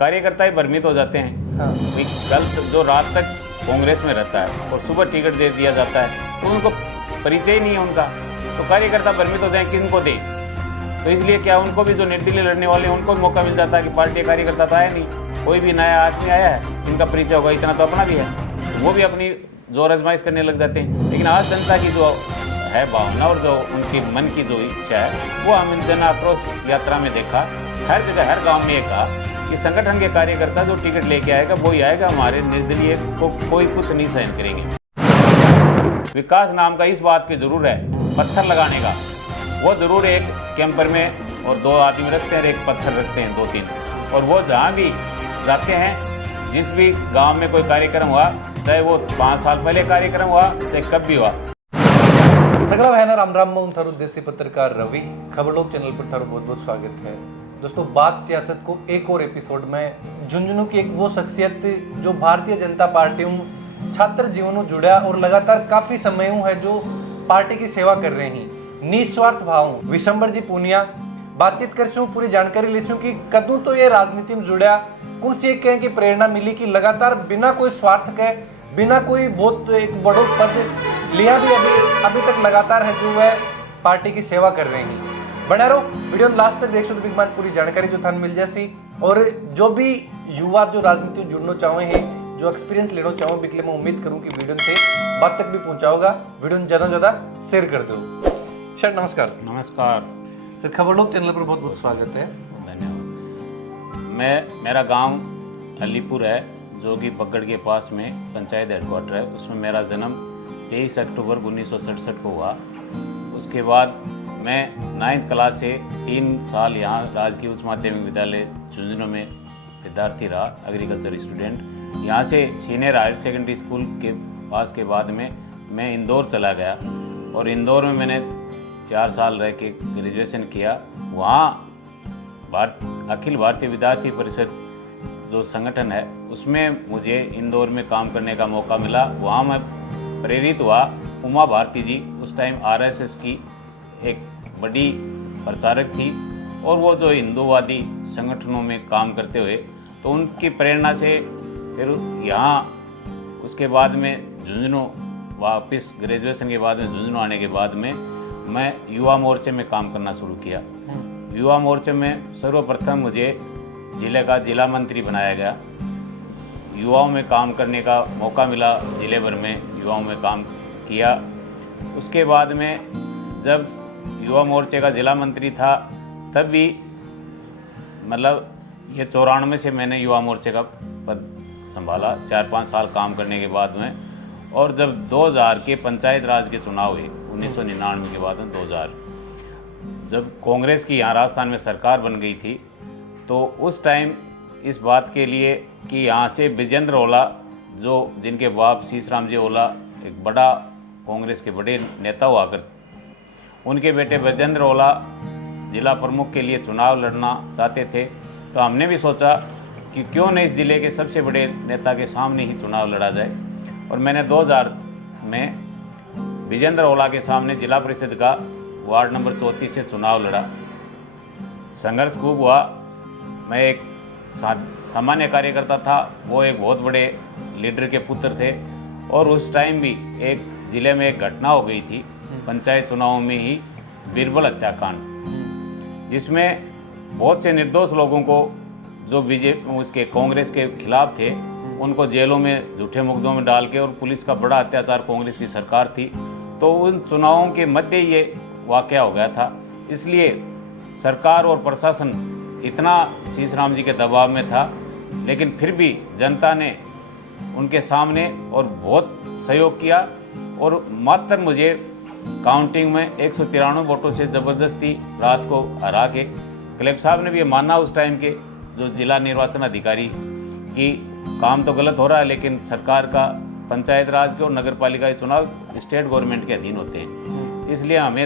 कार्यकर्ता ही भ्रमित हो जाते हैं। हाँ। कि कल जो रात तक कांग्रेस में रहता है और सुबह टिकट दे दिया जाता है तो उनको परिचय ही नहीं है उनका, तो कार्यकर्ता भ्रमित हो जाए किनको दे। तो इसलिए क्या उनको भी जो निर्दलीय लड़ने वाले हैं उनको भी मौका मिल जाता है कि पार्टी कार्यकर्ता तो आया नहीं, कोई भी नया आदमी आया है, इनका परिचय होगा, इतना तो अपना भी है, तो वो भी अपनी जोर आजमाइश करने लग जाते हैं। लेकिन आज जनता की जो है भावना और जो उनकी मन की जो इच्छा है वो हम जन आक्रोश यात्रा में देखा। हर जगह हर गांव में ये कहा कि संगठन के कार्यकर्ता जो टिकट लेके आएगा वही आएगा, हमारे निर्दलीय को कोई कुछ नहीं सहन करेंगे। विकास नाम का इस बात पे जरूर है पत्थर लगाने का, वो जरूर एक कैंपर में और 2 आदमी रखते हैं, एक पत्थर रखते हैं 2-3, और वो जहाँ भी जाते हैं, जिस भी गांव में कोई कार्यक्रम हुआ, चाहे वो 5 साल पहले कार्यक्रम हुआ चाहे कब भी हुआ। सगळा भाईना राम राम। मैं थारू देसी पत्रकार रवि, खबर लोग चैनल पर थारू बहुत बहुत स्वागत है। दोस्तों, बात सियासत को एक और एपिसोड में झुंझुनू की एक वो शख्सियत जो भारतीय जनता पार्टी छात्र जीवनों जुड़ा और लगातार काफी समय है जो पार्टी की सेवा कर रहे हैं निस्वार्थ भाव विशंबर जी पूनिया बातचीत कर पूरी जानकारी लेसूं कि कदू तो ये राजनीति में जुड़ा कौन सी एक की प्रेरणा मिली कि लगातार बिना कोई स्वार्थ के बिना कोई बहुत एक बड़ो पद लिया भी अभी तक लगातार है जो है पार्टी की सेवा कर रहे हैं। बना रहो वीडियो लास्ट तक देखो तो बिग बात पूरी जानकारी जो थान मिल जासी। और जो भी युवा जो राजनीति में जुड़ना चाहे हैं, जो एक्सपीरियंस लेना चाहो बिकले मैं उम्मीद करूं कि वीडियो से बात तक भी पहुंचाओगा। वीडियो ज्यादा ज्यादा शेयर कर दो। सर नमस्कार। नमस्कार सर, खबर लोग चैनल पर बहुत बहुत स्वागत है। धन्यवाद। मेरा गांव अलीपुर है जो कि बगड़ के पास में पंचायत हेडक्वार्टर है। उसमें मेरा जन्म 23 अक्टूबर 1967 को हुआ। उसके बाद मैं 9th क्लास से 3 साल यहाँ राजकीय उच्च माध्यमिक विद्यालय झुंझुनू में विद्यार्थी रहा, एग्रीकल्चर स्टूडेंट। यहाँ से सीनियर हायर सेकेंडरी स्कूल के पास के बाद में मैं इंदौर चला गया और इंदौर में मैंने 4 साल रह के ग्रेजुएशन किया। वहाँ अखिल भारतीय विद्यार्थी परिषद जो संगठन है उसमें मुझे इंदौर में काम करने का मौका मिला। वहाँ मैं प्रेरित हुआ। उमा भारती जी उस टाइम आरएसएस की एक बड़ी प्रचारक थी और वो जो हिंदूवादी संगठनों में काम करते हुए, तो उनकी प्रेरणा से फिर यहाँ उसके बाद में झुंझुनू वापस ग्रेजुएशन के बाद में झुंझुनू आने के बाद में मैं युवा मोर्चे में काम करना शुरू किया। युवा मोर्चे में सर्वप्रथम मुझे जिले का जिला मंत्री बनाया गया। युवाओं में काम करने का मौका मिला, जिले भर में युवाओं में काम किया। उसके बाद में जब युवा मोर्चे का जिला मंत्री था तब भी मतलब ये 94 से मैंने युवा मोर्चे का पद संभाला, 4-5 साल काम करने के बाद में। और जब 2000 के पंचायत राज के चुनाव हुए 1999 के बाद में 2000 जब कांग्रेस की यहाँ राजस्थान में सरकार बन गई थी, तो उस टाइम इस बात के लिए कि यहाँ से विजेंद्र ओला जो जिनके बाप शीशराम जी ओला एक बड़ा कांग्रेस के बड़े नेता हुआ कर, उनके बेटे विजेंद्र ओला जिला प्रमुख के लिए चुनाव लड़ना चाहते थे। तो हमने भी सोचा कि क्यों नहीं इस जिले के सबसे बड़े नेता के सामने ही चुनाव लड़ा जाए। और मैंने 2000 में विजेंद्र ओला के सामने जिला परिषद का वार्ड नंबर 34 से चुनाव लड़ा। संघर्ष खूब हुआ। मैं एक सामान्य कार्यकर्ता था, वो एक बहुत बड़े लीडर के पुत्र थे। और उस टाइम भी एक जिले में एक घटना हो गई थी पंचायत चुनावों में ही, बीरबल हत्याकांड, जिसमें बहुत से निर्दोष लोगों को जो बीजेपी उसके कांग्रेस के खिलाफ थे उनको जेलों में झूठे मुकदमों में डाल के, और पुलिस का बड़ा अत्याचार कांग्रेस की सरकार थी। तो उन चुनावों के मध्य ये वाकया हो गया था। इसलिए सरकार और प्रशासन इतना शीशराम जी के दबाव में था, लेकिन फिर भी जनता ने उनके सामने और बहुत सहयोग किया। और मात्र मुझे काउंटिंग में 193 वोटों से ज़बरदस्ती रात को हरा के, कलेक्टर साहब ने भी ये माना उस टाइम के जो जिला निर्वाचन अधिकारी कि काम तो गलत हो रहा है, लेकिन सरकार का पंचायत राज के और नगर पालिका के चुनाव स्टेट गवर्नमेंट के अधीन होते हैं, इसलिए हमें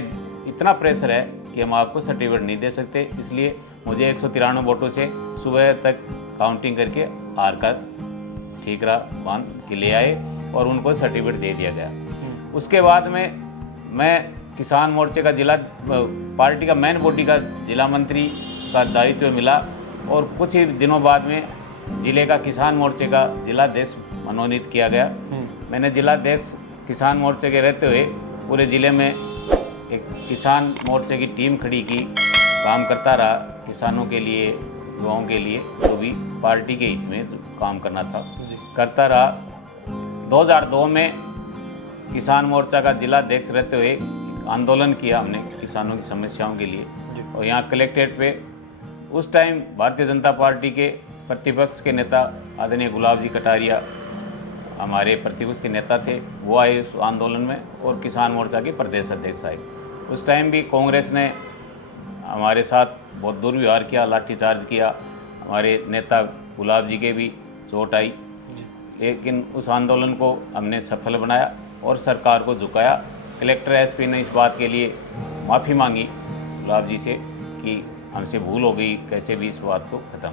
इतना प्रेशर है कि हम आपको सर्टिफिकेट नहीं दे सकते। इसलिए मुझे 193 वोटों से सुबह तक काउंटिंग करके हार का ठीकरा बांध के ले आए और उनको सर्टिफिकेट दे दिया गया। उसके बाद में मैं किसान मोर्चे का जिला पार्टी का मेन बॉडी का जिला मंत्री का दायित्व मिला। और कुछ ही दिनों बाद में जिले का किसान मोर्चे का जिलाध्यक्ष मनोनीत किया गया। मैंने जिलाध्यक्ष किसान मोर्चे के रहते हुए पूरे ज़िले में एक किसान मोर्चे की टीम खड़ी की, काम करता रहा किसानों के लिए, युवाओं के लिए, जो भी पार्टी के हित में काम करना था करता रहा। 2002 में किसान मोर्चा का जिलाध्यक्ष रहते हुए आंदोलन किया हमने किसानों की समस्याओं के लिए, और यहाँ कलेक्ट्रेट पे उस टाइम भारतीय जनता पार्टी के प्रतिपक्ष के नेता आदरणीय गुलाब जी कटारिया हमारे प्रतिपक्ष के नेता थे, वो आए उस आंदोलन में, और किसान मोर्चा के प्रदेश अध्यक्ष आए। उस टाइम भी कांग्रेस ने हमारे साथ बहुत दुर्व्यवहार किया, लाठीचार्ज किया, हमारे नेता गुलाब जी के भी चोट आई, लेकिन उस आंदोलन को हमने सफल बनाया और सरकार को झुकाया। कलेक्टर एसपी ने इस बात के लिए माफ़ी मांगी गुलाब जी से कि हमसे भूल हो गई, कैसे भी इस बात को ख़त्म।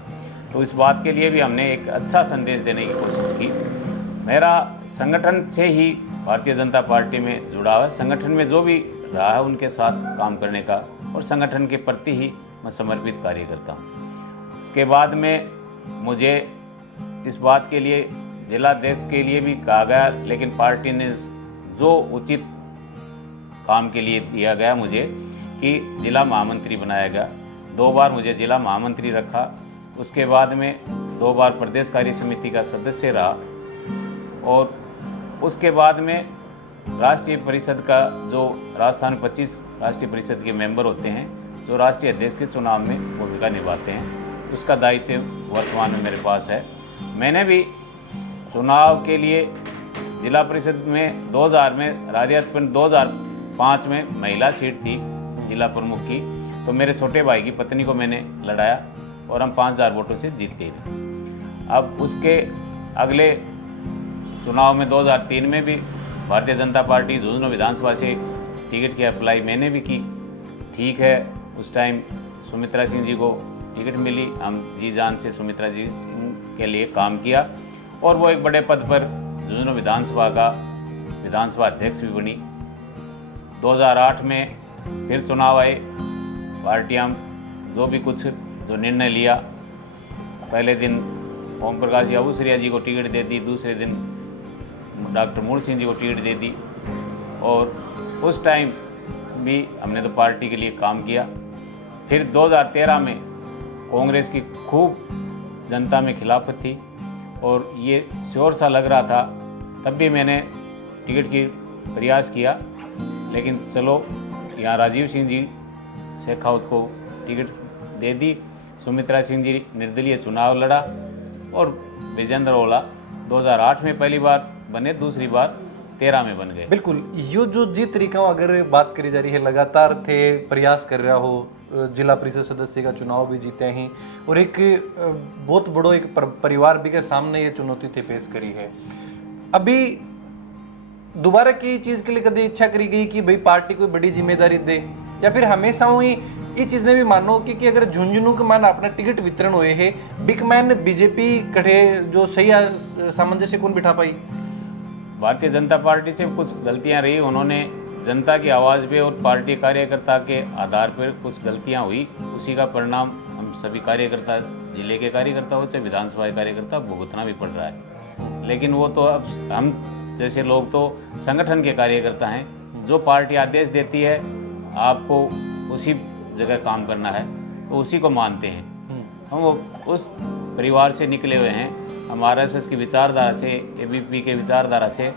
तो इस बात के लिए भी हमने एक अच्छा संदेश देने की कोशिश की। मेरा संगठन से ही भारतीय जनता पार्टी में जुड़ा हुआ है, संगठन में जो भी रहा है उनके साथ काम करने का, और संगठन के प्रति ही मैं समर्पित कार्य करता हूँ। उसके बाद में मुझे इस बात के लिए जिलाध्यक्ष के लिए भी कहा गया, लेकिन पार्टी ने जो उचित काम के लिए दिया गया मुझे कि जिला महामंत्री बनाया गया। 2 बार मुझे जिला महामंत्री रखा, उसके बाद में 2 बार प्रदेश कार्य समिति का सदस्य रहा, और उसके बाद में राष्ट्रीय परिषद का जो राजस्थान 25 राष्ट्रीय परिषद के मेंबर होते हैं, जो राष्ट्रीय अध्यक्ष के चुनाव में भूमिका निभाते हैं, उसका दायित्व वर्तमान में मेरे पास है। मैंने भी चुनाव के लिए जिला परिषद में 2000 में राज्यसभा 2005 में महिला सीट थी जिला प्रमुख की, तो मेरे छोटे भाई की पत्नी को मैंने लड़ाया और हम 5000 वोटों से जीत गए। अब उसके अगले चुनाव में 2003 में भी भारतीय जनता पार्टी झुंझुनू विधानसभा से टिकट की अप्लाई मैंने भी की। ठीक है, उस टाइम सुमित्रा सिंह जी को टिकट मिली, हम जी जान से सुमित्रा जी के लिए काम किया, और वो एक बड़े पद पर झुंझुनू विधानसभा का विधानसभा अध्यक्ष भी बनी। 2008 में फिर चुनाव आए, पार्टियां जो भी कुछ जो निर्णय लिया, पहले दिन ओम प्रकाश याबूसरिया जी को टिकट दे दी, दूसरे दिन डॉक्टर मूल सिंह जी को टिकट दे दी, और उस टाइम भी हमने तो पार्टी के लिए काम किया। फिर 2013 में कांग्रेस की खूब जनता में खिलाफत थी और ये शोर सा लग रहा था, तब भी मैंने टिकट की प्रयास किया, लेकिन चलो यहाँ राजीव सिंह जी शेखावत को टिकट दे दी। सुमित्रा सिंह जी निर्दलीय चुनाव लड़ा और विजेंद्र ओला 2008 में पहली बार बने, दूसरी बार 13 में बन गए। बिल्कुल, यो जो जिस तरीका अगर बात करी जा रही है, लगातार थे प्रयास कर रहा हो, जिला परिषद सदस्य का चुनाव भी जीते हैं, और एक बहुत बड़ो एक परिवार भी के सामने ये चुनौती थे पेश करी है। अभी दोबारा की चीज़ के लिए कभी इच्छा करी गई कि भाई पार्टी कोई बड़ी जिम्मेदारी दे, या फिर हमेशा हुई ये चीज़ ने भी मानो कि अगर झुंझुनू के मान अपना टिकट वितरण हुए है, बिकमैन बीजेपी कठे जो सही सामंजस्य कौन बिठा पाई? भारतीय जनता पार्टी से कुछ गलतियां रही, उन्होंने जनता की आवाज़ पे और पार्टी कार्यकर्ता के आधार पर कुछ गलतियां हुई, उसी का परिणाम हम सभी कार्यकर्ता, जिले के कार्यकर्ता हो चाहे विधानसभा के कार्यकर्ता, भुगतना भी पड़ रहा है। लेकिन वो तो अब हम जैसे लोग तो संगठन के कार्यकर्ता हैं, जो पार्टी आदेश देती है आपको उसी जगह काम करना है, तो उसी को मानते हैं। हम उस परिवार से निकले हुए हैं, हम RSS की विचारधारा से, ABP के विचारधारा से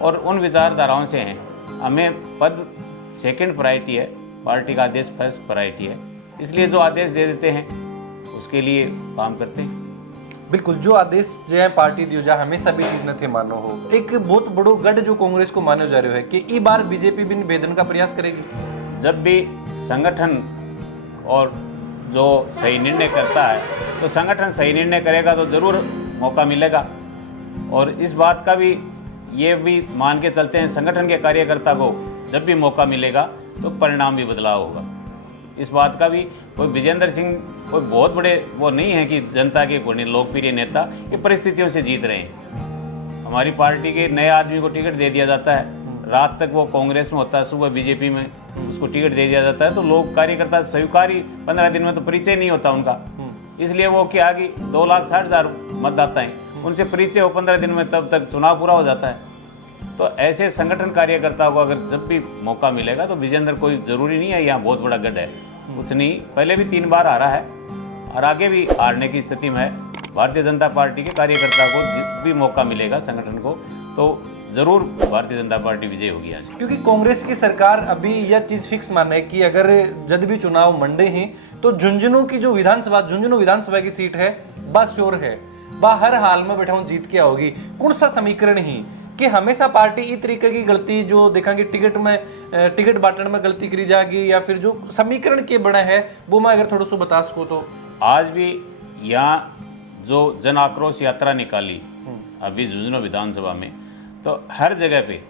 और उन विचारधाराओं से हैं। हमें पद सेकंड प्रायोरिटी है, पार्टी का आदेश फर्स्ट प्रायोरिटी है, इसलिए जो आदेश दे देते हैं उसके लिए काम करते हैं। बिल्कुल, जो आदेश जो है पार्टी दियो जा हमेशा भी चीज न थे मानो हो। एक बहुत बड़ो गढ़ जो कांग्रेस को मानो जा रहा है कि इस बार बीजेपी भी निवेदन का प्रयास करेगी। जब भी संगठन और जो सही निर्णय करता है तो संगठन सही निर्णय करेगा तो ज़रूर मौका मिलेगा, और इस बात का भी ये भी मान के चलते हैं, संगठन के कार्यकर्ता को जब भी मौका मिलेगा तो परिणाम भी बदलाव होगा। इस बात का भी कोई विजेंद्र सिंह कोई बहुत बड़े वो नहीं है कि जनता के बड़े लोकप्रिय नेता, ये परिस्थितियों से जीत रहे हैं। हमारी पार्टी के नए आदमी को टिकट दे दिया जाता है, रात तक वो कांग्रेस में होता है, सुबह बीजेपी में उसको टिकट दे दिया जाता है, तो लोग कार्यकर्ता स्वीकारी 15 दिन में तो परिचय नहीं होता उनका, इसलिए वो क्या कि 2,60,000 मतदाता हैं, उनसे परिचय हो 15 दिन में, तब तक चुनाव पूरा हो जाता है। तो ऐसे संगठन कार्यकर्ताओं को अगर जब भी मौका मिलेगा तो विजेंद्र कोई ज़रूरी नहीं है यहाँ बहुत बड़ा गढ़ है, कुछ नहीं, पहले भी 3 बार हारा है और आगे भी हारने की स्थिति में है। भारतीय जनता पार्टी के कार्यकर्ता को जब भी मौका मिलेगा संगठन को तो ज़रूर भारतीय जनता पार्टी विजय होगी आज। क्योंकि कांग्रेस की सरकार अभी यह चीज फिक्स मान है कि अगर जब भी चुनाव मंडे ही तो झुंझुनू की जो झुंझुनू विधानसभा की सीट है बा श्योर है, बा हर हाल में बैठा जीत के आओगी। कौन सा समीकरण ही कि हमेशा पार्टी इस तरीके की गलती जो देखेंगे टिकट बांटने में गलती करी जाएगी, या फिर जो समीकरण के बना है वो मैं अगर थोड़ा सा बता सको तो। आज भी यहाँ जो जन आक्रोश यात्रा निकाली अभी झुंझुनू विधानसभा में, तो हर जगह पे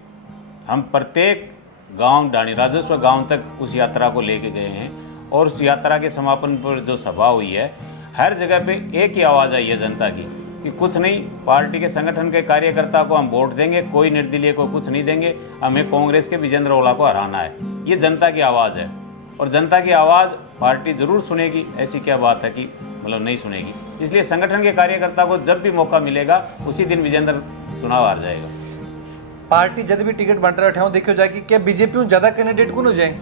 हम प्रत्येक गांव डाणी राजस्व गांव तक उस यात्रा को लेके गए हैं और उस यात्रा के समापन पर जो सभा हुई है हर जगह पे एक ही आवाज़ आई है जनता की कि कुछ नहीं, पार्टी के संगठन के कार्यकर्ता को हम वोट देंगे, कोई निर्दलीय को कुछ नहीं देंगे, हमें कांग्रेस के विजेंद्र ओला को हराना है। ये जनता की आवाज़ है और जनता की आवाज़ पार्टी ज़रूर सुनेगी, ऐसी क्या बात है कि मतलब नहीं सुनेगी। इसलिए संगठन के कार्यकर्ता को जब भी मौका मिलेगा उसी दिन विजेंद्र चुनाव हार जाएगा। पार्टी जब भी टिकट बांट रहा है देखो जाए कि क्या बीजेपी ज्यादा कैंडिडेट को न जाए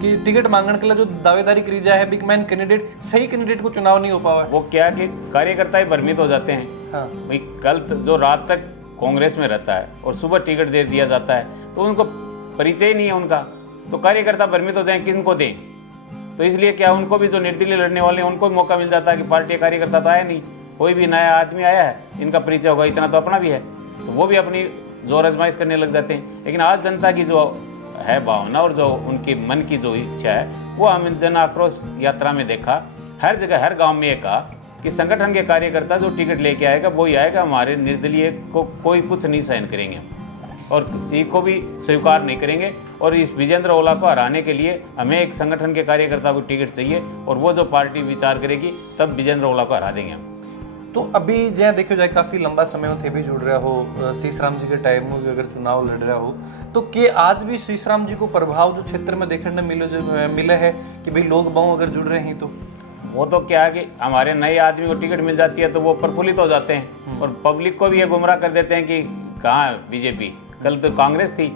कि टिकट मांगने के लिए जो दावेदारी करी जाए है बिग मैन कैंडिडेट, सही कैंडिडेट को चुनाव नहीं हो पावा। वो क्या कि कार्यकर्ता ही भ्रमित हो जाते हैं। हाँ। भाई कल जो रात तक कांग्रेस में रहता है और सुबह टिकट दे दिया जाता है तो उनको परिचय ही नहीं है उनका, तो कार्यकर्ता भ्रमित हो जाए किनको दें। तो इसलिए क्या उनको भी जो निर्दलीय लड़ने वाले हैं उनको भी मौका मिल जाता है कि पार्टी कार्यकर्ता तो आया नहीं, कोई भी नया आदमी आया है, इनका परिचय होगा, इतना तो अपना भी है, तो वो भी अपनी जोर आजमाइश करने लग जाते हैं। लेकिन आज जनता की जो है भावना और जो उनके मन की जो इच्छा है वो हम जन आक्रोश यात्रा में देखा। हर जगह हर गांव में ये कहा कि संगठन के कार्यकर्ता जो टिकट लेके आएगा वही आएगा, हमारे निर्दलीय को कोई कुछ नहीं सहन करेंगे और किसी को भी स्वीकार नहीं करेंगे। और इस विजेंद्र ओला को हराने के लिए हमें एक संगठन के कार्यकर्ता को टिकट चाहिए और वो जो पार्टी विचार करेगी तब विजेंद्र ओला को हरा देंगे हम। तो अभी जहाँ देखो जाए काफी लंबा समय थे भी जुड़ रहा हो शीशराम जी के टाइम में भी अगर चुनाव लड़ रहा हो तो के आज भी शीशराम जी को प्रभाव जो क्षेत्र में देखने मिले है कि भाई लोग बहु अगर जुड़ रहे हैं तो वो तो क्या है कि हमारे नए आदमी को टिकट मिल जाती है तो वो प्रफुल्लित हो जाते हैं और पब्लिक को भी ये गुमराह कर देते हैं कि कहाँ बीजेपी, कल तो कांग्रेस थी,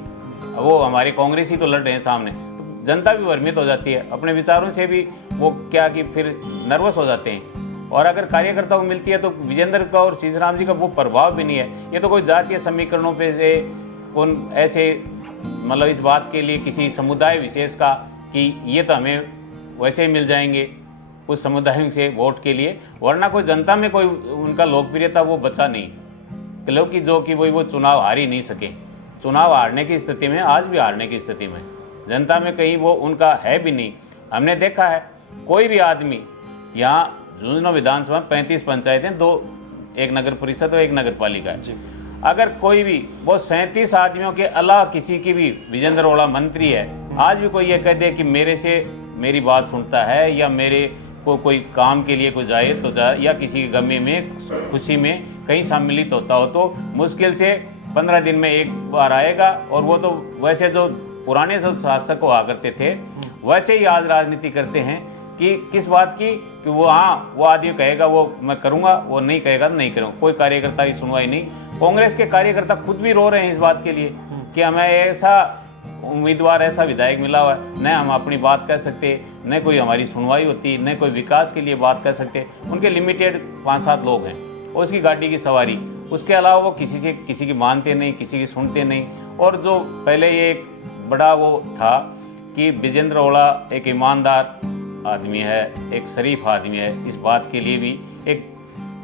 वो हमारी कांग्रेस ही तो लड़ रहे हैं सामने। तो जनता भी भ्रमित हो जाती है, अपने विचारों से भी वो क्या कि फिर नर्वस हो जाते हैं। और अगर कार्यकर्ता को मिलती है तो विजेंद्र का और शीशराम जी का वो प्रभाव भी नहीं है। ये तो कोई जातीय समीकरणों पे से उन ऐसे मतलब इस बात के लिए किसी समुदाय विशेष का कि ये तो हमें वैसे ही मिल जाएंगे उस समुदायों से वोट के लिए, वरना कोई जनता में कोई उनका लोकप्रियता वो बचा नहीं, क्योंकि जो कि वो चुनाव हार ही नहीं सके। चुनाव हारने की स्थिति में, आज भी हारने की स्थिति में जनता में कहीं वो उनका है भी नहीं। हमने देखा है कोई भी आदमी यहाँ झुंझुनू विधानसभा 35 पंचायतें, 2 एक नगर परिषद और एक नगर पालिका है। अगर कोई भी वो 37 आदमियों के अलावा किसी की भी विजेंद्र ओला मंत्री है, आज भी कोई ये कह दे कि मेरे से मेरी बात सुनता है या मेरे को कोई काम के लिए कोई जाए तो जाए या किसी गमी में खुशी में कहीं सम्मिलित होता हो तो मुश्किल से 15 दिन में एक बार आएगा। और वो तो वैसे जो पुराने जो शासक हुआ करते थे वैसे ही आज राजनीति करते हैं कि किस बात की कि वो वो आदमी कहेगा वो मैं करूँगा, वो नहीं कहेगा तो नहीं करूँगा। कोई कार्यकर्ता की सुनवाई नहीं। कांग्रेस के कार्यकर्ता खुद भी रो रहे हैं इस बात के लिए कि हमें ऐसा उम्मीदवार, ऐसा विधायक मिला हुआ है, न हम अपनी बात कह सकते, न कोई हमारी सुनवाई होती, न कोई विकास के लिए बात कर सकते। उनके लिमिटेड 5-7 लोग हैं और उसकी गाड़ी की सवारी, उसके अलावा वो किसी की मानते नहीं, किसी की सुनते नहीं। और जो पहले ये एक बड़ा वो था कि विजेंद्र ओला एक ईमानदार आदमी है, एक शरीफ आदमी है, इस बात के लिए भी एक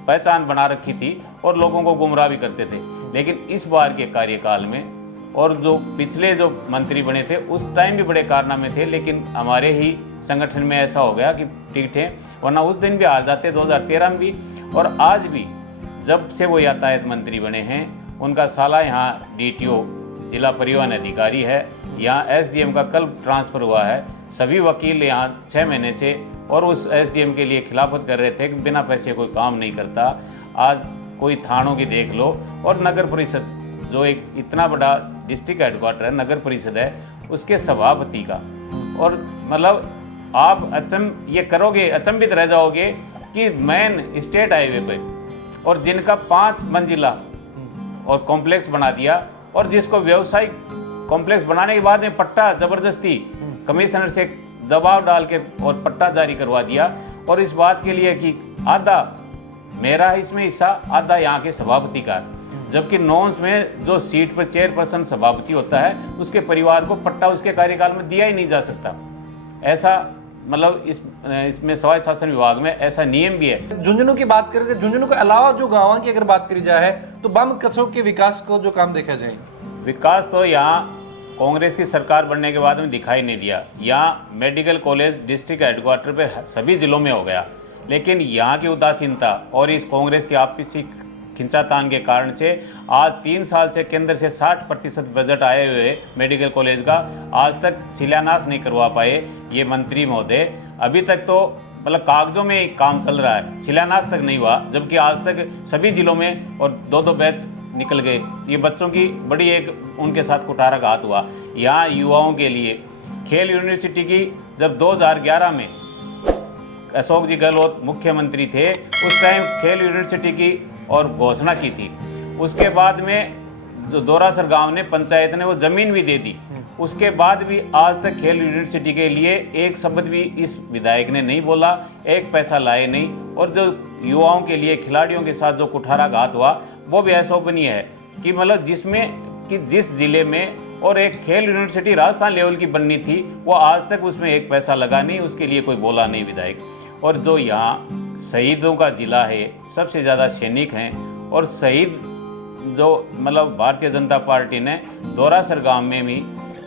पहचान बना रखी थी और लोगों को गुमराह भी करते थे। लेकिन इस बार के कार्यकाल में और जो पिछले जो मंत्री बने थे उस टाइम भी बड़े कारनामे थे, लेकिन हमारे ही संगठन में ऐसा हो गया कि ठीक थे, वरना उस दिन भी हार जाते 2013 में भी। और आज भी जब से वो यातायात मंत्री बने हैं उनका साला यहाँ DTO जिला परिवहन अधिकारी है, यहाँ SDM का कल ट्रांसफ़र हुआ है। सभी वकील यहाँ 6 महीने से और उस SDM के लिए खिलाफत कर रहे थे कि बिना पैसे कोई काम नहीं करता। आज कोई थानों की देख लो और नगर परिषद जो एक इतना बड़ा डिस्ट्रिक्ट हेडक्वार्टर है, नगर परिषद है, उसके सभापति का। और मतलब आप ये करोगे, अचंभित रह जाओगे कि मेन स्टेट हाईवे पे और जिनका 5 मंजिला और कॉम्प्लेक्स बना दिया, और जिसको व्यवसायिक कॉम्प्लेक्स बनाने के बाद में पट्टा जबरदस्ती कमिश्नर से दबाव डाल के और पट्टा जारी करवा दिया, और इस बात के लिए कि आधा मेरा इसमें हिस्सा, आधा यहाँ के सभापति का, जबकि नॉन्स में जो सीट पर चेयरपर्सन सभापति होता है उसके परिवार को पट्टा उसके कार्यकाल में दिया ही नहीं जा सकता। ऐसा मतलब इसमें स्वायत्त शासन विभाग में ऐसा नियम भी है। झुंझुनू की बात करें, झुंझुनू के अलावा जो गाँव की अगर बात करी जाए तो बम कसों के विकास को जो काम देखा जाए, विकास तो यहाँ कांग्रेस की सरकार बनने के बाद में दिखाई नहीं दिया। यहाँ मेडिकल कॉलेज डिस्ट्रिक्ट हेडक्वार्टर पे सभी जिलों में हो गया, लेकिन यहाँ की उदासीनता और इस कांग्रेस की आपसी खिंचातान के कारण से आज 3 साल से केंद्र से 60% बजट आए हुए मेडिकल कॉलेज का आज तक शिलान्यास नहीं करवा पाए ये मंत्री महोदय। अभी तक तो मतलब कागजों में ही काम चल रहा है, शिलान्यास तक नहीं हुआ, जबकि आज तक सभी जिलों में और 2-2 बैच निकल गए। ये बच्चों की बड़ी एक उनके साथ कुठाराघात हुआ। यहाँ युवाओं के लिए खेल यूनिवर्सिटी की जब 2011 में अशोक जी गहलोत मुख्यमंत्री थे, उस टाइम खेल यूनिवर्सिटी की और घोषणा की थी। उसके बाद में जो दोरासर गांव ने पंचायत ने वो ज़मीन भी दे दी, उसके बाद भी आज तक खेल यूनिवर्सिटी के लिए एक शब्द भी इस विधायक ने नहीं बोला, एक पैसा लाए नहीं। और जो युवाओं के लिए खिलाड़ियों के साथ जो कुठाराघात हुआ वो भी अशोभनीय है कि मतलब जिस जिले में और एक खेल यूनिवर्सिटी राजस्थान लेवल की बननी थी वो आज तक उसमें एक पैसा लगा नहीं, उसके लिए कोई बोला नहीं विधायक। और जो यहाँ शहीदों का जिला है, सबसे ज़्यादा सैनिक हैं, और शहीद जो मतलब भारतीय जनता पार्टी ने दोरासर गांव में भी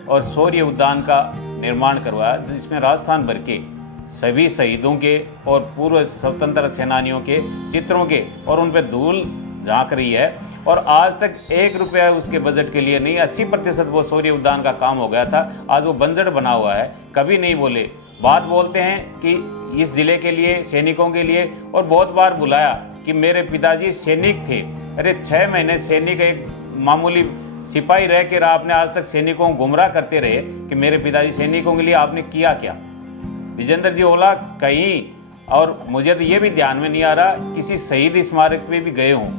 और शौर्य उद्यान का निर्माण करवाया, जिसमें राजस्थान भर के सभी शहीदों के और पूर्व स्वतंत्रता सेनानियों के चित्रों के और उन पर धूल झांक रही है। और आज तक 1 रुपया उसके बजट के लिए नहीं, 80% वो शौर्य उद्यान का काम हो गया था, आज वो बंजर बना हुआ है। कभी नहीं बोले, बात बोलते हैं कि इस जिले के लिए, सैनिकों के लिए, और बहुत बार बुलाया कि मेरे पिताजी सैनिक थे। अरे 6 महीने सैनिक एक मामूली सिपाही रह कर आपने आज तक सैनिकों को गुमराह करते रहे कि मेरे पिताजी सैनिकों के लिए आपने किया क्या? विजेंद्र जी ओला कहीं, और मुझे तो ये भी ध्यान में नहीं आ रहा किसी शहीद स्मारक पे भी गए हों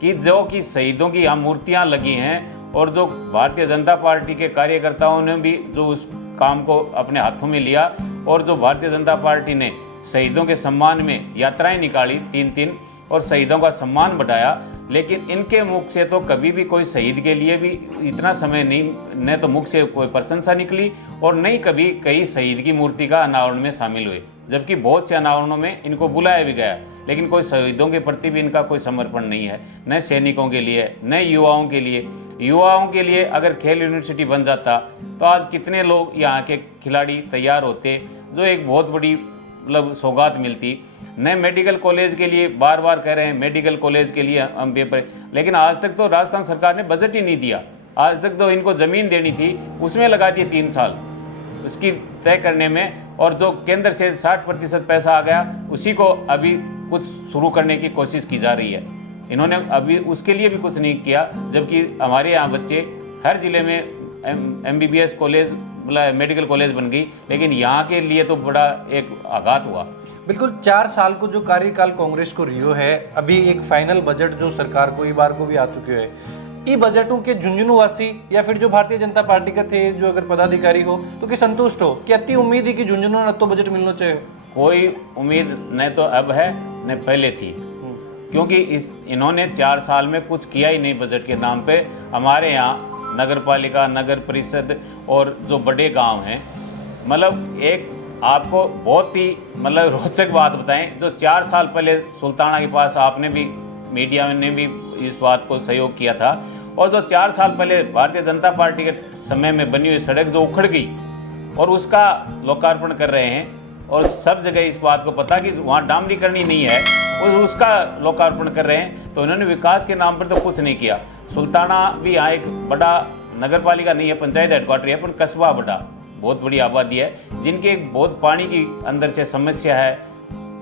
कि जो कि शहीदों की यहाँ मूर्तियाँ लगी हैं, और जो भारतीय जनता पार्टी के कार्यकर्ताओं ने भी जो उस काम को अपने हाथों में लिया, और जो भारतीय जनता पार्टी ने शहीदों के सम्मान में यात्राएं निकाली 3-3 और शहीदों का सम्मान बढ़ाया, लेकिन इनके मुख से तो कभी भी कोई शहीद के लिए भी इतना समय नहीं, न तो मुख से कोई प्रशंसा निकली और नहीं कभी कई शहीद की मूर्ति का अनावरण में शामिल हुए। जबकि बहुत से अनावरणों में इनको बुलाया भी गया, लेकिन कोई शहीदों के प्रति भी इनका कोई समर्पण नहीं है, न सैनिकों के लिए न युवाओं के लिए। युवाओं के लिए अगर खेल यूनिवर्सिटी बन जाता तो आज कितने लोग यहाँ के खिलाड़ी तैयार होते, जो एक बहुत बड़ी मतलब सौगात मिलती। न मेडिकल कॉलेज के लिए बार बार कह रहे हैं मेडिकल कॉलेज के लिए हम पेपर, लेकिन आज तक तो राजस्थान सरकार ने बजट ही नहीं दिया। आज तक तो इनको ज़मीन देनी थी, उसमें लगा दिए 3 साल उसकी तय करने में, और जो केंद्र से 60% पैसा आ गया उसी को अभी कुछ शुरू करने की कोशिश की जा रही है। इन्होंने अभी उसके लिए भी कुछ नहीं किया, जबकि हमारे यहाँ बच्चे हर ज़िले में MBBS कॉलेज मतलब मेडिकल कॉलेज बन गई, लेकिन यहाँ के लिए तो बड़ा एक आघात हुआ। बिल्कुल 4 साल को जो कार्यकाल कांग्रेस को रियो है, अभी एक फाइनल बजट जो सरकार को ई बार को भी आ चुके हैं, ई बजटों के झुंझुनू वासी या फिर जो भारतीय जनता पार्टी का थे जो अगर पदाधिकारी हो तो कि संतुष्ट हो कि अति उम्मीद है कि झुंझुनू न तो बजट मिलना चाहिए? कोई उम्मीद न तो अब है न पहले थी, क्योंकि इन्होंने 4 साल में कुछ किया ही नहीं बजट के नाम पे। हमारे यहाँ नगर पालिका, नगर परिषद और जो बड़े गांव हैं, मतलब एक आपको बहुत ही मतलब रोचक बात बताएं, जो 4 साल पहले सुल्ताना के पास आपने भी मीडिया ने भी इस बात को सहयोग किया था, और जो 4 साल पहले भारतीय जनता पार्टी के समय में बनी हुई सड़क जो उखड़ गई और उसका लोकार्पण कर रहे हैं, और सब जगह इस बात को पता कि वहाँ डामरीकरणी नहीं है और उसका लोकार्पण कर रहे हैं। तो इन्होंने विकास के नाम पर तो कुछ नहीं किया। सुल्ताना भी यहाँ एक बड़ा नगर पालिका नहीं है, पंचायत हेडक्वार्टर है, पर कस्बा बड़ा बहुत बड़ी आबादी है, जिनके बहुत पानी की अंदर से समस्या है,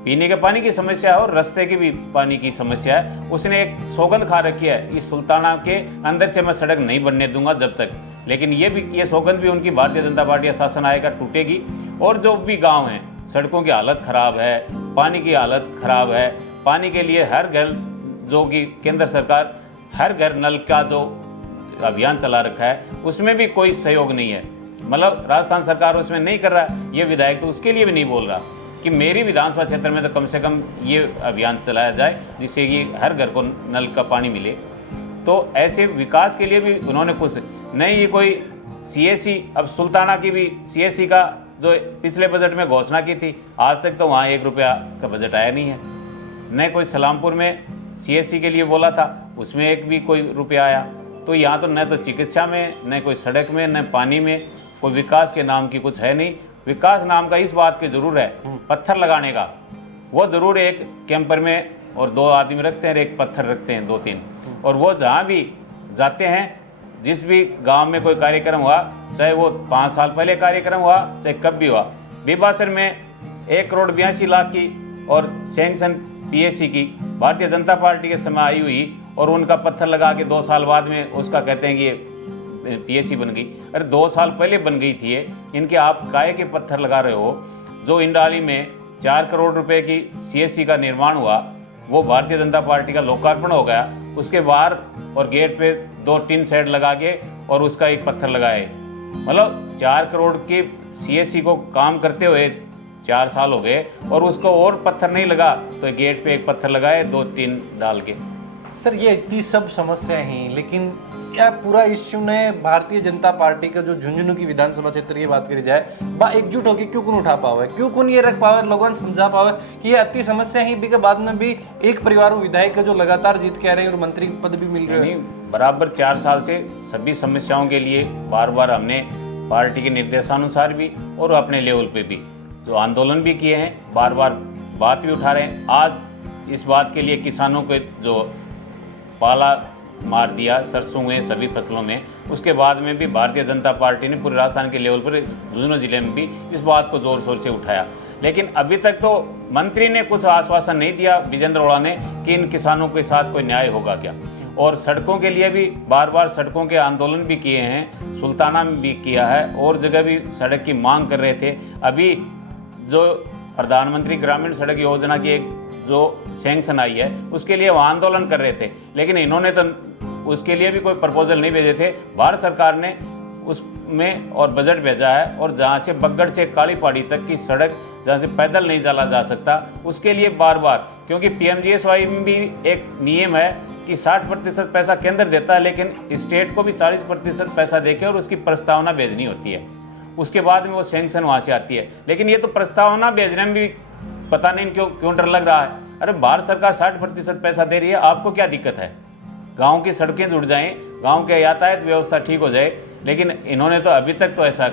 पीने के पानी की समस्या है और रास्ते की भी पानी की समस्या है। उसने एक सौगंध खा रखी है, इस सुल्ताना के अंदर से मैं सड़क नहीं बनने दूंगा जब तक, लेकिन ये सौगंध भी उनकी भारतीय जनता पार्टी शासन आएगा टूटेगी। और जो भी गांव हैं सड़कों की हालत ख़राब है, पानी की हालत ख़राब है। पानी के लिए हर घर, जो कि केंद्र सरकार हर घर नल का जो अभियान चला रखा है, उसमें भी कोई सहयोग नहीं है। मतलब राजस्थान सरकार उसमें नहीं कर रहा। ये विधायक तो उसके लिए भी नहीं बोल रहा कि मेरी विधानसभा क्षेत्र में तो कम से कम ये अभियान चलाया जाए जिससे कि हर घर को नल का पानी मिले। तो ऐसे विकास के लिए भी उन्होंने कुछ नहीं। ये कोई सीएससी, अब सुल्ताना की भी सीएससी का जो पिछले बजट में घोषणा की थी, आज तक तो वहाँ 1 रुपया का बजट आया नहीं है। न कोई सलामपुर में सीएससी के लिए बोला था, उसमें एक भी कोई रुपया आया। तो यहाँ तो न तो चिकित्सा में, न कोई सड़क में, न पानी में कोई विकास के नाम की कुछ है नहीं। विकास नाम का इस बात की ज़रूर है, पत्थर लगाने का, वो ज़रूर एक कैंपर में और 2 आदमी रखते हैं, एक पत्थर रखते हैं 2-3, और वो जहाँ भी जाते हैं, जिस भी गांव में कोई कार्यक्रम हुआ, चाहे वो 5 साल पहले कार्यक्रम हुआ, चाहे कब भी हुआ, बेबासर में 1,82,00,000 की और सैंक्शन पीएससी की भारतीय जनता पार्टी के समय आई हुई, और उनका पत्थर लगा के 2 साल बाद में उसका कहते हैं कि ये पीएससी बन गई। अरे 2 साल पहले बन गई थी ये, इनके आप काहे के पत्थर लगा रहे हो। जो इंडाली में 4 करोड़ रुपए की सीएससी का निर्माण हुआ, वो भारतीय जनता पार्टी का लोकार्पण हो गया। उसके बाहर और गेट पे 2 टिन शेड लगा के और उसका एक पत्थर लगाए। मतलब 4 करोड़ की सीएससी को काम करते हुए 4 साल हो गए और उसको और पत्थर नहीं लगा, तो गेट पे एक पत्थर लगाए 2 टिन डाल के। सर ये इतनी सब समस्याएं हैं, लेकिन क्या पूरा इश्यू ने भारतीय जनता पार्टी का जो झुंझुनू की विधानसभा क्षेत्र की बात करी जाए, बा एकजुट होकर क्यों कौन उठा पावे, क्यों कौन ये रख पावे, लोगों ने समझा पावे कि ये अति समस्या ही भी के बाद में भी एक परिवार विधायक जो लगातार जीत के आ रहे हैं और मंत्री पद भी मिल रहे हैं। बराबर 4 साल से सभी समस्याओं के लिए बार बार हमने पार्टी के निर्देशानुसार भी और अपने लेवल पे भी जो आंदोलन भी किए हैं, बार बार बात भी उठा रहे हैं। आज इस बात के लिए किसानों के जो पाला मार दिया सरसों में, सभी फसलों में, उसके बाद में भी भारतीय जनता पार्टी ने पूरे राजस्थान के लेवल पर झुंझुनू जिले में भी इस बात को जोर शोर से उठाया। लेकिन अभी तक तो मंत्री ने कुछ आश्वासन नहीं दिया विजेंद्र ओड़ा ने कि इन किसानों के साथ कोई न्याय होगा क्या। और सड़कों के लिए भी बार बार सड़कों के आंदोलन भी किए हैं, सुल्ताना में भी किया है और जगह भी सड़क की मांग कर रहे थे। अभी जो प्रधानमंत्री ग्रामीण सड़क योजना की एक जो सैंक्शन आई है, उसके लिए वो आंदोलन कर रहे थे, लेकिन इन्होंने तो उसके लिए भी कोई प्रपोजल नहीं भेजे थे। भारत सरकार ने उसमें और बजट भेजा है, और जहाँ से बगड़ से काली पहाड़ी तक की सड़क जहाँ से पैदल नहीं चला जा सकता, उसके लिए बार बार, क्योंकि पीएमजीएसवाई में भी एक नियम है कि 60% पैसा केंद्र देता है, लेकिन स्टेट को भी 40% पैसा देके और उसकी प्रस्तावना भेजनी होती है, उसके बाद में वो सैंक्शन वहाँ से आती है। लेकिन ये तो प्रस्तावना भेजने में भी पता नहीं क्यों डर लग रहा है। अरे भारत सरकार 60% पैसा दे रही है, आपको क्या दिक्कत है? गांव की सड़कें जुड़ जाएं, गांव के यातायात व्यवस्था ठीक हो जाए, लेकिन इन्होंने तो अभी तक तो ऐसा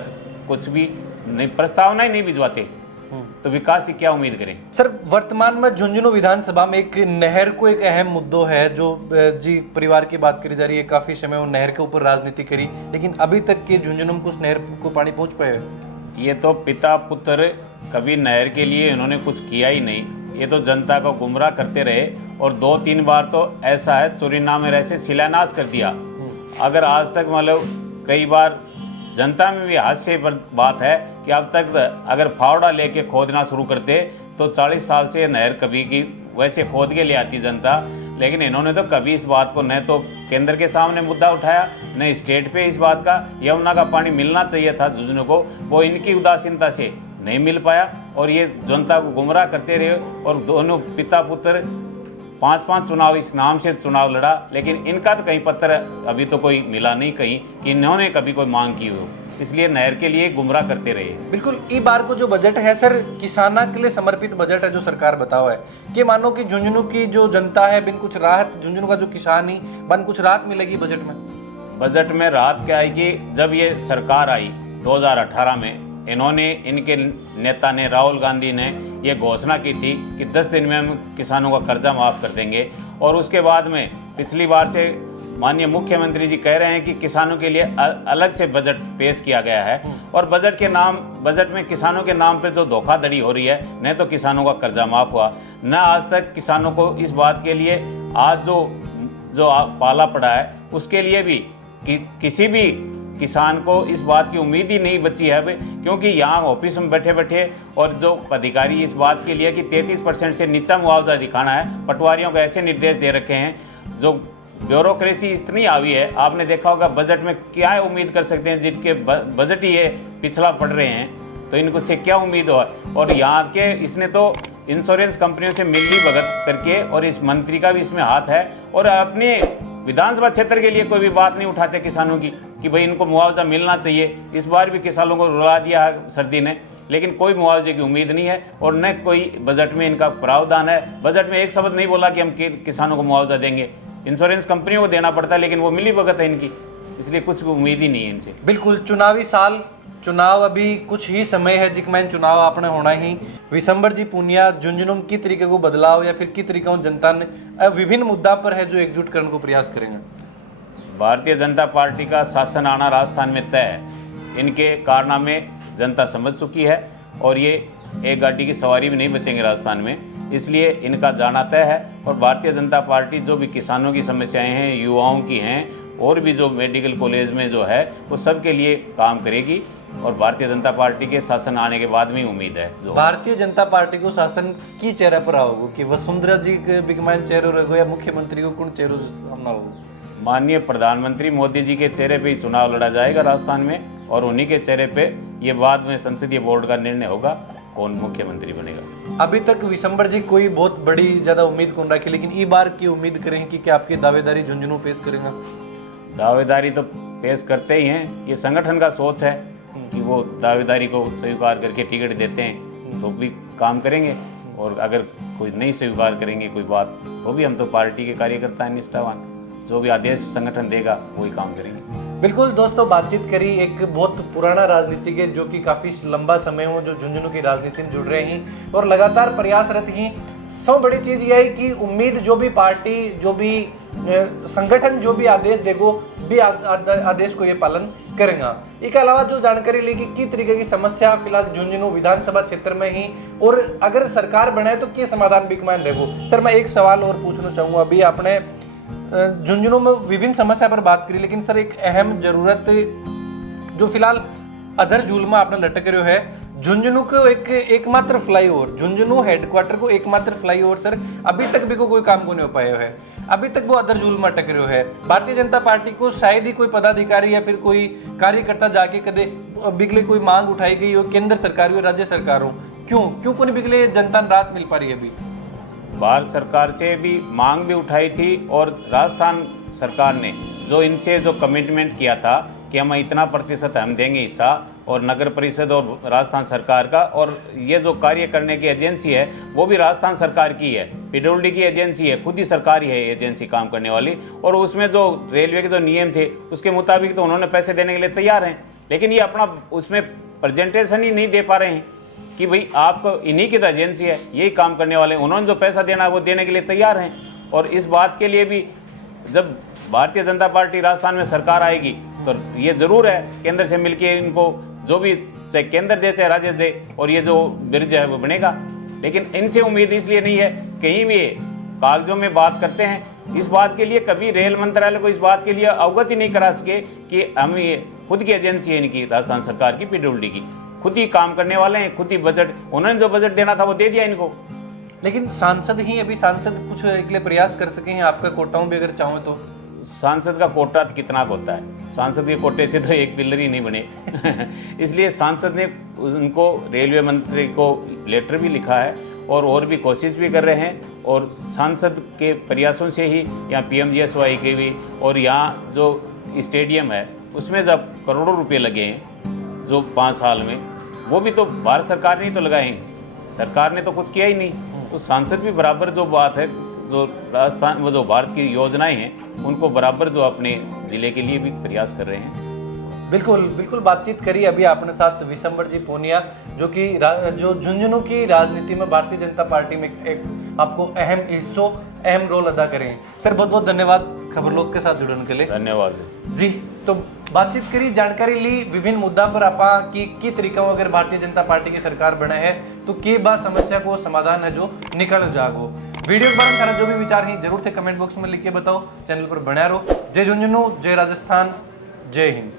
कुछ भी नहीं, प्रस्तावना ही नहीं भिजवाते, तो विकास की क्या उम्मीद करें। सर वर्तमान में झुंझुनू विधानसभा में एक नहर को एक अहम मुद्दों है, जो जी परिवार की बात करी जा रही है, काफी समय वो नहर के ऊपर राजनीति करी, लेकिन अभी तक के झुंझुनू में कुछ नहर को पानी पहुंच पाए? ये तो पिता पुत्र कभी नहर के लिए इन्होंने कुछ किया ही नहीं। ये तो जनता को गुमराह करते रहे, और 2-3 बार तो ऐसा है चुरीना में रह से शिलान्यास कर दिया। अगर आज तक मतलब कई बार जनता में भी हास्य बात है कि अब तक अगर फावड़ा लेके खोदना शुरू करते तो 40 साल से नहर कभी की वैसे खोद के ले आती जनता, लेकिन इन्होंने तो कभी इस बात को न तो केंद्र के सामने मुद्दा उठाया, न स्टेट पे इस बात का। यमुना का पानी मिलना चाहिए था झुंझुनू को, वो इनकी उदासीनता से नहीं मिल पाया, और ये जनता को गुमराह करते रहे। और दोनों पिता पुत्र 5-5 चुनाव इस नाम से चुनाव लड़ा, लेकिन इनका तो कहीं पत्र अभी तो कोई मिला नहीं कहीं कि इन्होंने कभी कोई मांग की हो, इसलिए नहर के लिए गुमराह करते रहे। बिल्कुल। ई बार को जो बजट है सर, किसाना के लिए समर्पित बजट है जो सरकार बताओ है कि मानो कि झुंझुनू की जो जनता है बिन कुछ राहत, झुंझुनू का जो किसान ही बन कुछ राहत मिलेगी बजट में? बजट में राहत क्या आएगी? जब ये सरकार आई 2018 में, इन्होंने, इनके नेता ने, राहुल गांधी ने ये घोषणा की थी कि 10 दिन में हम किसानों का कर्जा माफ़ कर देंगे, और उसके बाद में पिछली बार से माननीय मुख्यमंत्री जी कह रहे हैं कि किसानों के लिए अलग से बजट पेश किया गया है, और बजट में किसानों के नाम पे जो धोखाधड़ी हो रही है, न तो किसानों का कर्जा माफ़ हुआ, न आज तक किसानों को इस बात के लिए आज जो पाला पड़ा है उसके लिए भी कि किसी भी किसान को इस बात की उम्मीद ही नहीं बची है अब, क्योंकि यहाँ ऑफिस में बैठे बैठे और जो अधिकारी इस बात के लिए कि 33% से नीचा मुआवजा दिखाना है, पटवारियों को ऐसे निर्देश दे रखे हैं। जो ब्यूरोक्रेसी इतनी हावी है, आपने देखा होगा बजट में क्या उम्मीद कर सकते हैं, जिनके बजट ही है पिछला पड़ रहे हैं, तो इनको से क्या उम्मीद हो। और यहाँ के इसने तो इंश्योरेंस कंपनियों से मिली भगत करके, और इस मंत्री का भी इसमें हाथ है, और अपने विधानसभा क्षेत्र के लिए कोई भी बात नहीं उठाते किसानों की कि भाई इनको मुआवजा मिलना चाहिए। इस बार भी किसानों को रुला दिया है सर्दी ने, लेकिन कोई मुआवजे की उम्मीद नहीं है और न कोई बजट में इनका प्रावधान है। बजट में एक शब्द नहीं बोला कि हम किसानों को मुआवजा देंगे। इंश्योरेंस कंपनियों को देना पड़ता है, लेकिन वो मिली भगत है इनकी, इसलिए कुछ उम्मीद ही नहीं है इनसे। बिल्कुल, चुनावी साल, चुनाव अभी कुछ ही समय है जिकमैन चुनाव आपने होना ही। विशंबर जी पूनिया झुंझुनू की तरीके को बदलाव या फिर की तरीका जनता ने विभिन्न मुद्दा पर है जो एकजुट करने को प्रयास करेंगे। भारतीय जनता पार्टी का शासन आना राजस्थान में तय है। इनके कारनामे जनता समझ चुकी है और ये एक गाड़ी की सवारी भी नहीं बचेंगे राजस्थान में, इसलिए इनका जाना तय है। और भारतीय जनता पार्टी जो भी किसानों की समस्याएं हैं, युवाओं की हैं, और भी जो मेडिकल कॉलेज में जो है वो सब के लिए काम करेगी। और भारतीय जनता पार्टी के शासन आने के बाद में उम्मीद है जो भारतीय जनता पार्टी को शासन की चेहरे पर आओगे कि वसुंधरा जी के बिगमैन चेहरे रहो या मुख्यमंत्री को कौन चेहरे सामना होगा? माननीय प्रधानमंत्री मोदी जी के चेहरे पे ही चुनाव लड़ा जाएगा राजस्थान में, और उन्हीं के चेहरे पे ये बाद में संसदीय बोर्ड का निर्णय होगा कौन मुख्यमंत्री बनेगा। अभी तक विशंबर जी कोई बहुत बड़ी ज्यादा उम्मीद कौन रखी, लेकिन इस बार की उम्मीद करें कि क्या आपकी दावेदारी झुंझुनू पेश करेंगे? दावेदारी तो पेश करते ही हैं, ये संगठन का सोच है कि वो दावेदारी को स्वीकार करके टिकट देते हैं तो भी काम करेंगे, और अगर कोई नहीं स्वीकार करेंगे कोई बात तो भी हम तो पार्टी के कार्यकर्ता हैं निष्ठावान, जो भी आदेश संगठन देगा वही काम करेंगे। बिल्कुल दोस्तों, बातचीत करी एक बहुत पुराना राजनीतिज्ञ है जो कि काफी लंबा समय हो जो झुंझुनू की राजनीति में जुड़ रहे हैं और लगातार प्रयासरत हैं। सब बड़ी चीज यह है कि उम्मीद जो भी पार्टी, जो भी संगठन जो भी आदेश देगो भी आदेश को ये पालन करेगा। इसके अलावा जो जानकारी ली कि किस तरीके की समस्या फिलहाल झुंझुनू विधानसभा क्षेत्र में ही, और अगर सरकार बनाए तो क्या समाधान बिकमान रहेगो। सर मैं एक सवाल और पूछना चाहूँगा, अभी आपने झुंझुनू में विभिन्न समस्या पर बात करी, लेकिन सर एक अहम जरूरत जो फिलहाल अधर झूल में आपने लटक रहे है, झुंझुनू को एकमात्र फ्लाईओवर, झुंझुनू हेडक्वार्टर को एकमात्र फ्लाईओवर सर अभी तक भी कोई काम को नहीं हो पाया है, अभी तक वो अधर झूल में अटक रहे है। भारतीय जनता पार्टी को शायद ही कोई पदाधिकारी या फिर कोई कार्यकर्ता जाके कदे बिगले कोई मांग उठाई गई हो, केंद्र सरकार हो राज्य सरकार हो, क्यों को नहीं बिगले जनता राहत मिल पा रही है? अभी भारत सरकार से भी मांग भी उठाई थी, और राजस्थान सरकार ने जो इनसे जो कमिटमेंट किया था कि हम इतना प्रतिशत हम देंगे हिस्सा, और नगर परिषद और राजस्थान सरकार का, और ये जो कार्य करने की एजेंसी है वो भी राजस्थान सरकार की है, पीडब्ल्यूडी की एजेंसी है, खुद ही सरकारी है एजेंसी काम करने वाली, और उसमें जो रेलवे के जो नियम थे उसके मुताबिक तो उन्होंने पैसे देने के लिए तैयार हैं, लेकिन ये अपना उसमें प्रेजेंटेशन ही नहीं दे पा रहे हैं कि भाई आप इन्हीं की तो एजेंसी है, यही काम करने वाले हैं, उन्होंने जो पैसा देना है वो देने के लिए तैयार हैं। और इस बात के लिए भी जब भारतीय जनता पार्टी राजस्थान में सरकार आएगी तो ये जरूर है केंद्र से मिलके इनको जो भी चाहे केंद्र दे चाहे राज्य दे, और ये जो ब्रिज है वो बनेगा। लेकिन इनसे उम्मीद इसलिए नहीं है, कहीं भी कागजों में बात करते हैं, इस बात के लिए कभी रेल मंत्रालय को इस बात के लिए अवगत ही नहीं करा सके कि हम ये खुद की एजेंसी है इनकी, राजस्थान सरकार की पीडब्ल्यूडी की, खुद ही काम करने वाले हैं, खुद ही बजट, उन्होंने जो बजट देना था वो दे दिया इनको। लेकिन सांसद ही अभी सांसद कुछ एक लिए प्रयास कर सके हैं, आपका कोटाओं भी अगर चाहो तो? सांसद का कोटा कितना होता है, सांसद के कोटे से तो एक पिलर ही नहीं बने इसलिए सांसद ने उनको रेलवे मंत्री को लेटर भी लिखा है और भी कोशिश भी कर रहे हैं, और सांसद के प्रयासों से ही यहाँ PMGSY के भी, और यहाँ जो स्टेडियम है उसमें जब करोड़ों रुपए लगे हैं जो 5 साल में, वो भी तो भारत सरकार ने ही तो लगाए हैं, सरकार ने तो कुछ किया ही नहीं। तो सांसद भी बराबर जो बात है, जो राजस्थान वो जो भारत की योजनाएं हैं उनको बराबर जो अपने जिले के लिए भी प्रयास कर रहे हैं। बिल्कुल बातचीत करी अभी आपने साथ विशंबर जी पूनिया, जो कि जो झुंझुनू की राजनीति में भारतीय जनता पार्टी में एक आपको अहम रोल अदा करें। सर बहुत बहुत धन्यवाद खबर लोग के साथ जुड़ने के लिए। धन्यवाद जी। तो बातचीत करी, जानकारी ली विभिन्न मुद्दा पर आपा की तरीका अगर भारतीय जनता पार्टी की सरकार बना है तो के बाद समस्या को समाधान है जो निकल जागो। वीडियो के बारे में जो भी विचार हैं जरूर थे कमेंट बॉक्स में लिख के बताओ। चैनल पर बना रहो। जय झुंझुनू, जय राजस्थान, जय हिंद।